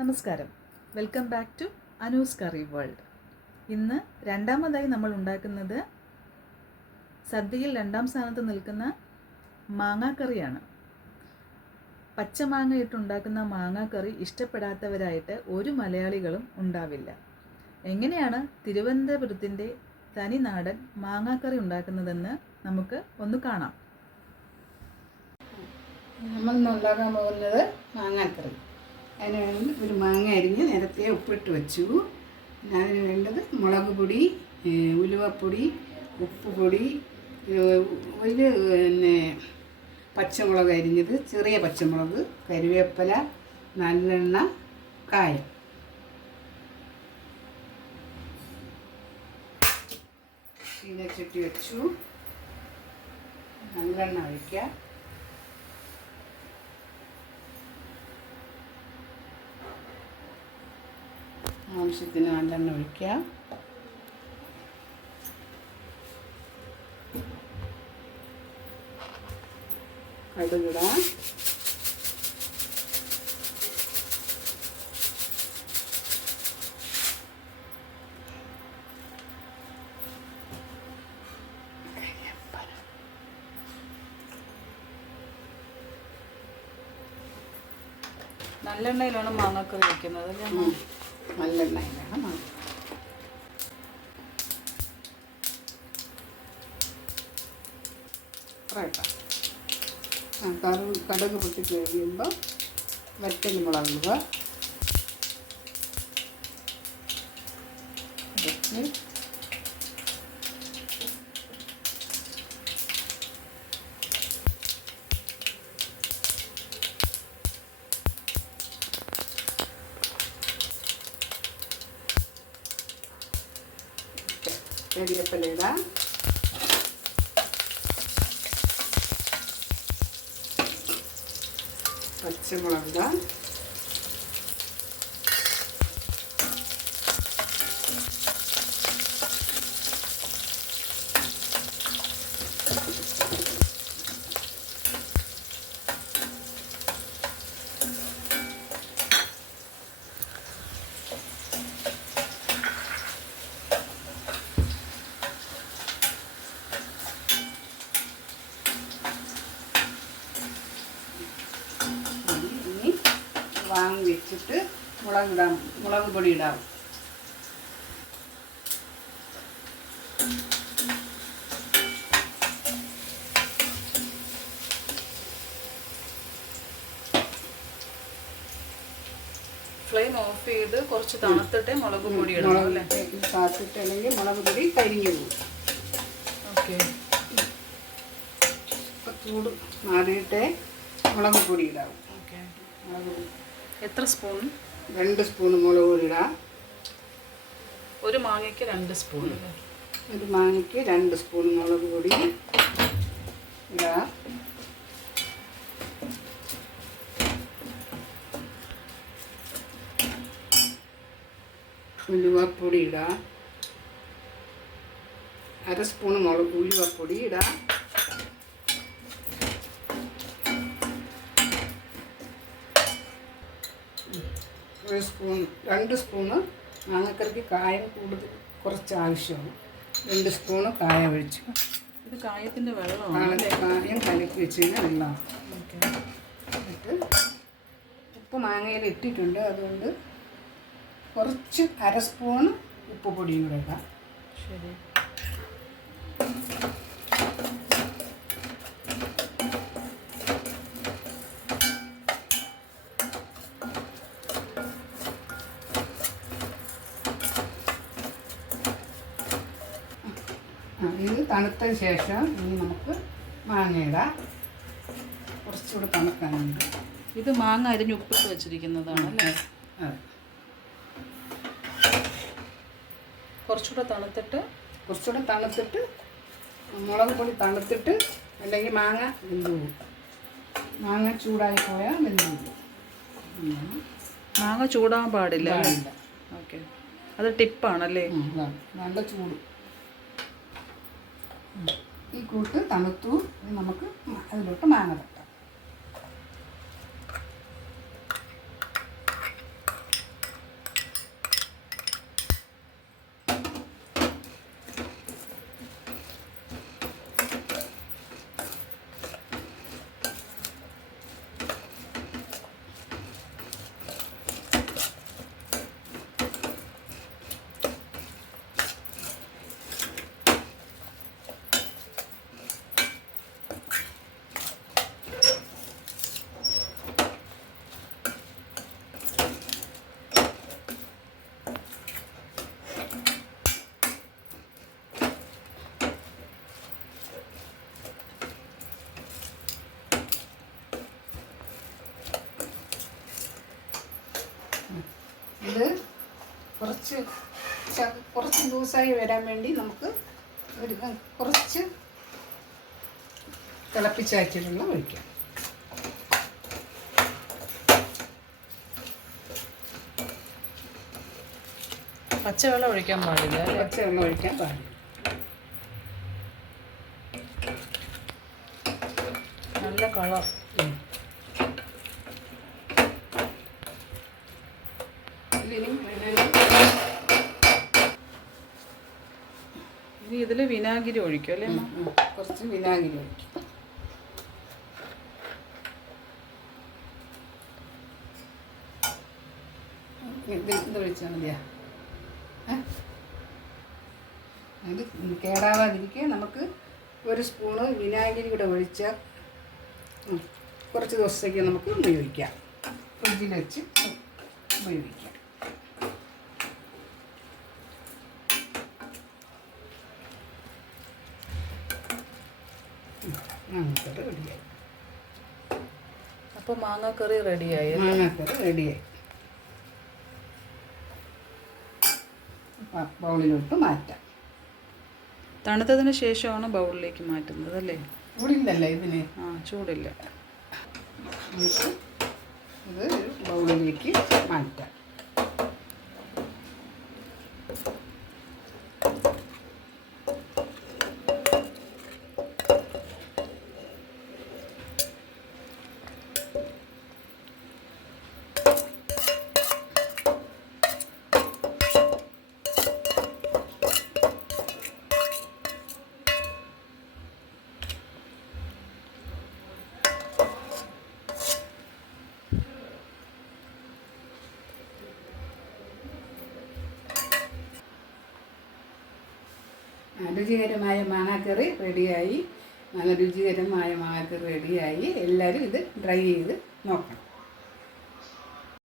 നമസ്കാരം. Welcome back to Anu's curry world ഇന്ന് രണ്ടാമതായി നമ്മൾ ഉണ്ടാക്കുന്നത് സദ്യയിൽ രണ്ടാം സ്ഥാനത്ത് നിൽക്കുന്ന മാങ്ങാക്കറിയാണ്. പച്ചമാങ്ങ ഇട്ടുണ്ടാക്കുന്ന മാങ്ങാക്കറി ഇഷ്ടപ്പെടാത്തവരായിട്ട് ഒരു മലയാളികളും ഉണ്ടാവില്ല. എങ്ങനെയാണ് തിരുവനന്തപുരത്തിന്റെ തനിനാടൻ മാങ്ങാക്കറി ഉണ്ടാക്കുന്നതെന്ന് നമുക്ക് ഒന്ന് കാണാം. നമ്മൾ ഉണ്ടാക്കാൻ പോകുന്നത് മാങ്ങാക്കറി. അതിന് വേണ്ടി ഒരു മാങ്ങ അരിഞ്ഞ് നേരത്തെ ഉപ്പിട്ട് വെച്ചു. പിന്നെ അതിന് വേണ്ടത് മുളക് പൊടി ഉലുവപ്പൊടി ഉപ്പ് പൊടി ഒരു പിന്നെ പച്ചമുളക് അരിഞ്ഞത് ചെറിയ പച്ചമുളക് കരുവേപ്പില നല്ലെണ്ണ കായം. ചീനച്ചട്ടി വെച്ചു. നല്ലെണ്ണ ഒഴിക്കുക ആവശ്യത്തിന് നല്ലെണ്ണ ഒഴിക്കുക. കടുകിടാം. നല്ലെണ്ണയിലാണ് മാങ്ങക്കറി വയ്ക്കുന്നത് അല്ലേ? നല്ലെണ്ണയിലാണ് മാങ്ങ ഫ്രൈട്ടാ ആ കറു കടുക് പൊട്ടി കഴിയുമ്പോൾ വറ്റൽ മുളക് ഇടുക. ഇതൊക്കെ കരിവേപ്പില ഇടാം പച്ചമുളക് ഇടാം ഇനി വാങ്ങി വെച്ചിട്ട് മുളക് ഇടാം. മുളക് പൊടി ഇടാം. ഫ്ലെയിം ഓഫ് ചെയ്ത് കുറച്ച് തണുത്തിട്ട് മുളക് പൊടി ഇടണം അല്ലേ? മുളക് കാത്തിട്ടല്ലെങ്കിൽ മുളക് പൊടി കരിഞ്ഞു പോകും. ഓക്കെ. ചൂട് മാറിയിട്ടേ മുളക് പൊടി ഇടാവും. ഓക്കെ. മുളക് പൊടി. എത്ര സ്പൂൺ? രണ്ട് സ്പൂൺ മുളക് പൊടി ഇടാം. ഒരു മാങ്ങയ്ക്ക് രണ്ട് സ്പൂൺ ഒരു മാങ്ങയ്ക്ക് രണ്ട് സ്പൂൺ മുളക് പൊടി ഇടാം. ഉലുവപ്പൊടി ഇടാം. അര സ്പൂൺ മുളക് ഉലുവപ്പൊടി ഇടാം. ഒരു സ്പൂൺ രണ്ട് സ്പൂണ് മാങ്ങക്കറിക്ക് കായം കൂടുതൽ കുറച്ച് ആവശ്യമാണ്. രണ്ട് സ്പൂണ് കായ ഒഴിച്ചു. ഇത് കായത്തിന്റെ വെള്ളമാണ്? കായം കായം കലക്കി വെച്ച് കഴിഞ്ഞാൽ വെള്ളമാണ് എന്നിട്ട് ഉപ്പ് മാങ്ങയിൽ ഇട്ടിട്ടുണ്ട്. അതുകൊണ്ട് കുറച്ച് അര സ്പൂൺ ഉപ്പ് പൊടിയും കൂടെ ഇടാം. ശരി. ഇത് തണുത്തതിന് ശേഷം ഇനി നമുക്ക് മാങ്ങ ഇടാം കുറച്ചുകൂടെ തണുക്കാനുണ്ട്. ഇത് മാങ്ങ അരിഞ്ഞ് ഉപ്പിട്ട് വെച്ചിരിക്കുന്നതാണ് അല്ലേ? അതെ കുറച്ചുകൂടെ തണുത്തിട്ട് കുറച്ചുകൂടെ തണുത്തിട്ട് മുളക് പൊടി തണുത്തിട്ട് അല്ലെങ്കിൽ മാങ്ങ വെന്ത് പോകും. മാങ്ങ ചൂടായി പോയാൽ വെന്ത് പോകും. മാങ്ങ ചൂടാൻ പാടില്ല ഓക്കെ. അത് ടിപ്പാണല്ലേ? നല്ല ചൂട്. ഈ കൂട്ട് തണുത്തു നമുക്ക് അതിലോട്ട് മാങ്ങ ഇത് കുറച്ച് കുറച്ച് ലൂസായി വരാൻ വേണ്ടി നമുക്ക് ഒരു കുറച്ച് തിളപ്പിച്ചാറ്റിലുള്ള ഒഴിക്കാം. പച്ചവെള്ളം ഒഴിക്കാൻ പാടില്ല പച്ചവെള്ളം ഒഴിക്കാൻ പാടില്ല. നല്ല കളർ ഇനി ഇതിൽ വിനാഗിരി ഒഴിക്കും അല്ലേ? കുറച്ച് വിനാഗിരി ഒഴിക്കും. ഇത് മതിയാ. അത് നമുക്ക് ഒരു സ്പൂണ് വിനാഗിരി കൂടെ ഒഴിച്ചാൽ കുറച്ച് ദിവസത്തേക്ക് നമുക്ക് ഉപയോഗിക്കാം. ഫ്രിഡ്ജിൽ വെച്ച് ഉപയോഗിക്കാം. മാങ്ങക്കറി റെഡിയായി. അപ്പോൾ മാങ്ങാക്കറി റെഡിയായി. മാങ്ങാക്കറി റെഡിയായി. ബൗളിലോട്ട് മാറ്റാം. തണുത്തതിന് ശേഷമാണ് ബൗളിലേക്ക് മാറ്റുന്നത് അല്ലേ? ചൂടില്ലല്ല ഇതിന്. ആ ചൂടില്ല. നമുക്ക് ഇത് ബൗളിലേക്ക് മാറ്റാം ആ, രുചികരമായ മാങ്ങാക്കറി റെഡിയായി. നല്ല രുചികരമായ മാങ്ങാക്കറി റെഡിയായി. എല്ലാവരും ഇത് ട്രൈ ചെയ്ത് നോക്കണം.